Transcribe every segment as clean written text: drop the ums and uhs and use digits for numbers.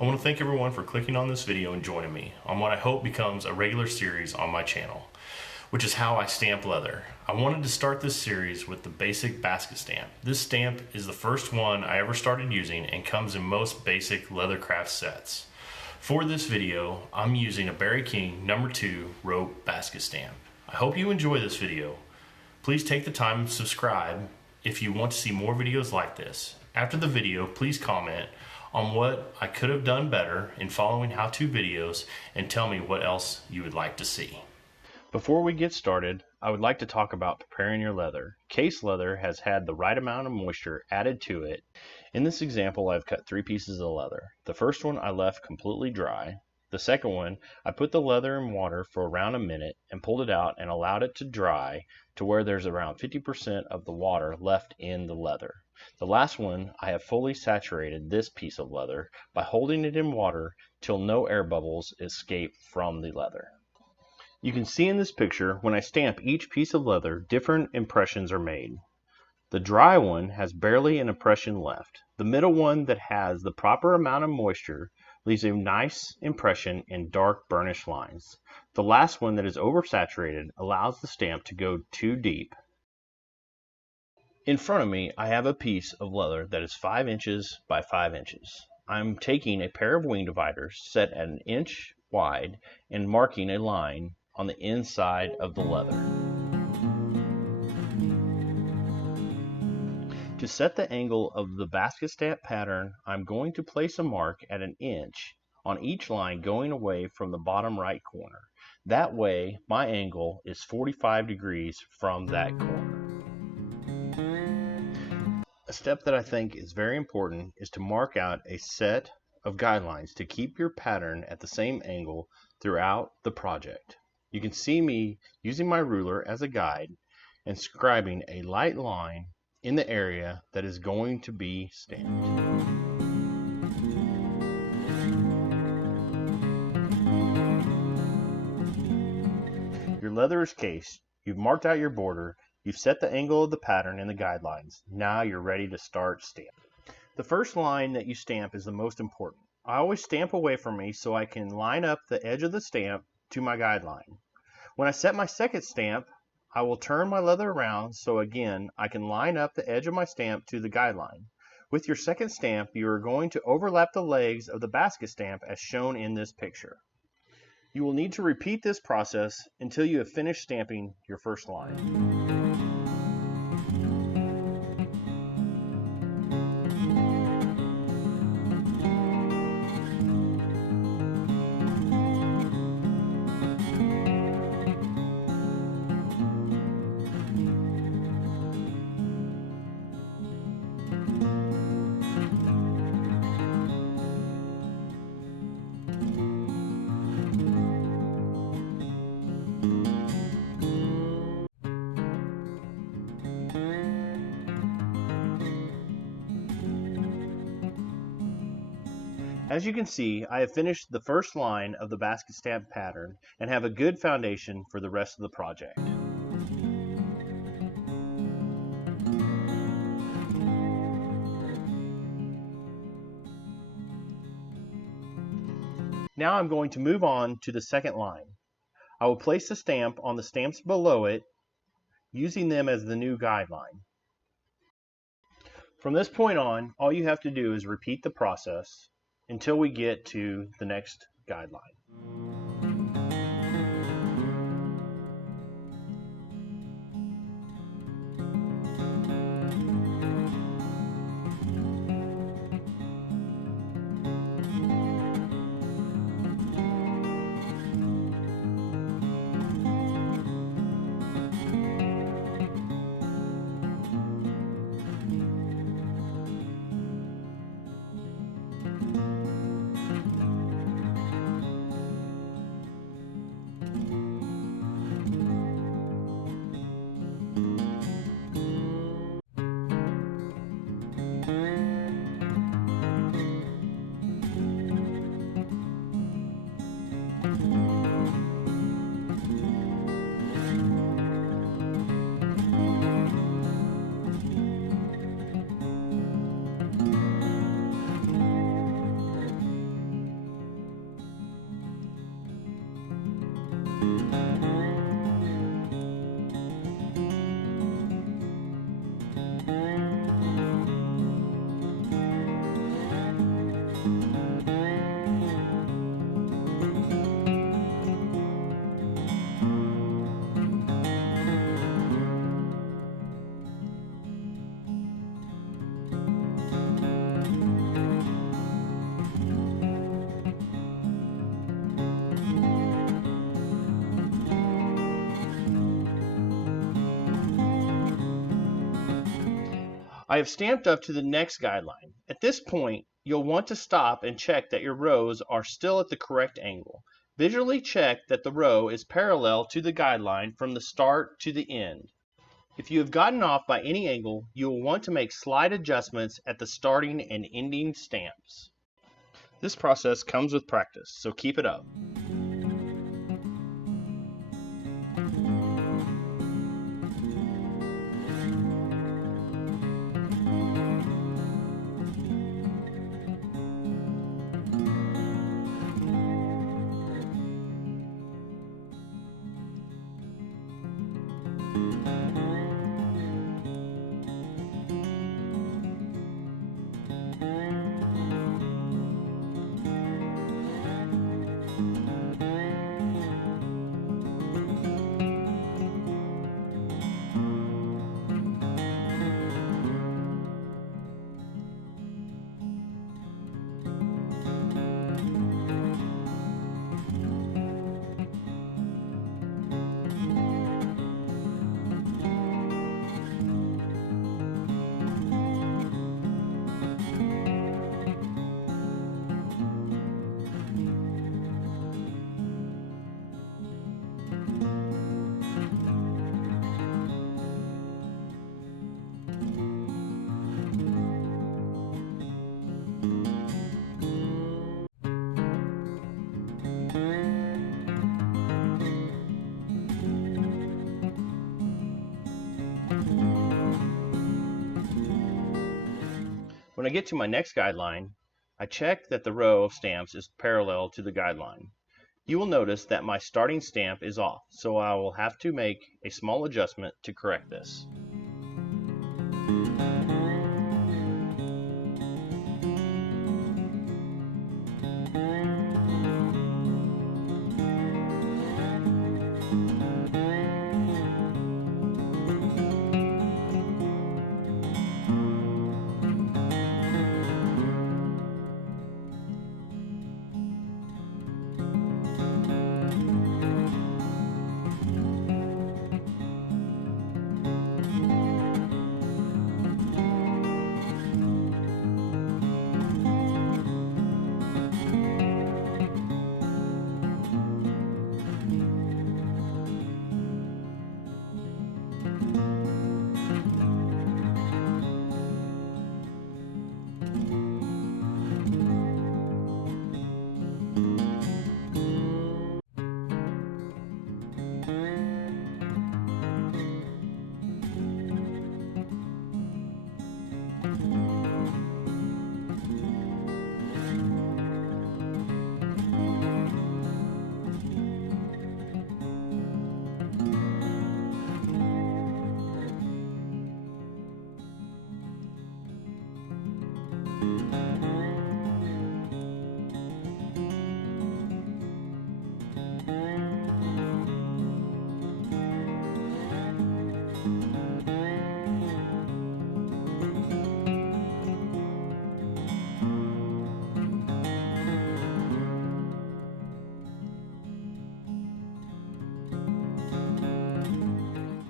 I want to thank everyone for clicking on this video and joining me on what I hope becomes a regular series on my channel, which is how I stamp leather. I wanted to start this series with the basic basket stamp. This stamp is the first one I ever started using and comes in most basic leathercraft sets. For this video, I'm using a Barry King No. 2 rope basket stamp. I hope you enjoy this video. Please take the time to subscribe if you want to see more videos like this. After the video, please comment on what I could have done better in following how-to videos and tell me what else you would like to see. Before we get started, I would like to talk about preparing your leather. Case leather has had the right amount of moisture added to it. In this example, I've cut 3 pieces of leather. The first one I left completely dry. The second one, I put the leather in water for around a minute and pulled it out and allowed it to dry to where there's around 50% of the water left in the leather. The last one, I have fully saturated this piece of leather by holding it in water till no air bubbles escape from the leather. You can see in this picture, when I stamp each piece of leather, different impressions are made. The dry one has barely an impression left. The middle one that has the proper amount of moisture leaves a nice impression in dark burnished lines. The last one that is oversaturated allows the stamp to go too deep. In front of me, I have a piece of leather that is 5 inches by 5 inches. I'm taking a pair of wing dividers set at 1 inch wide and marking a line on the inside of the leather. To set the angle of the basket stamp pattern, I'm going to place a mark at 1 inch on each line going away from the bottom right corner. That way, my angle is 45 degrees from that corner. A step that I think is very important is to mark out a set of guidelines to keep your pattern at the same angle throughout the project. You can see me using my ruler as a guide and scribing a light line in the area that is going to be stamped. Your leather is cased, you've marked out your border, you've set the angle of the pattern in the guidelines. Now you're ready to start stamping. The first line that you stamp is the most important. I always stamp away from me so I can line up the edge of the stamp to my guideline. When I set my second stamp, I will turn my leather around so again I can line up the edge of my stamp to the guideline. With your second stamp, you are going to overlap the legs of the basket stamp as shown in this picture. You will need to repeat this process until you have finished stamping your first line. As you can see, I have finished the first line of the basket stamp pattern and have a good foundation for the rest of the project. Now I'm going to move on to the second line. I will place the stamp on the stamps below it, using them as the new guideline. From this point on, all you have to do is repeat the process until we get to the next guideline. I have stamped up to the next guideline. At this point, you'll want to stop and check that your rows are still at the correct angle. Visually check that the row is parallel to the guideline from the start to the end. If you have gotten off by any angle, you will want to make slight adjustments at the starting and ending stamps. This process comes with practice, so keep it up. When I get to my next guideline, I check that the row of stamps is parallel to the guideline. You will notice that my starting stamp is off, so I will have to make a small adjustment to correct this.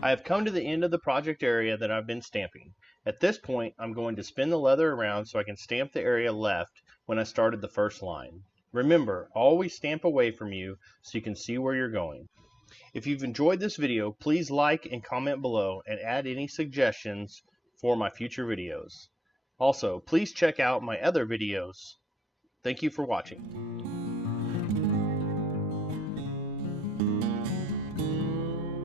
I have come to the end of the project area that I've been stamping. At this point, I'm going to spin the leather around so I can stamp the area left when I started the first line. Remember, always stamp away from you so you can see where you're going. If you've enjoyed this video, please like and comment below and add any suggestions for my future videos. Also, please check out my other videos. Thank you for watching.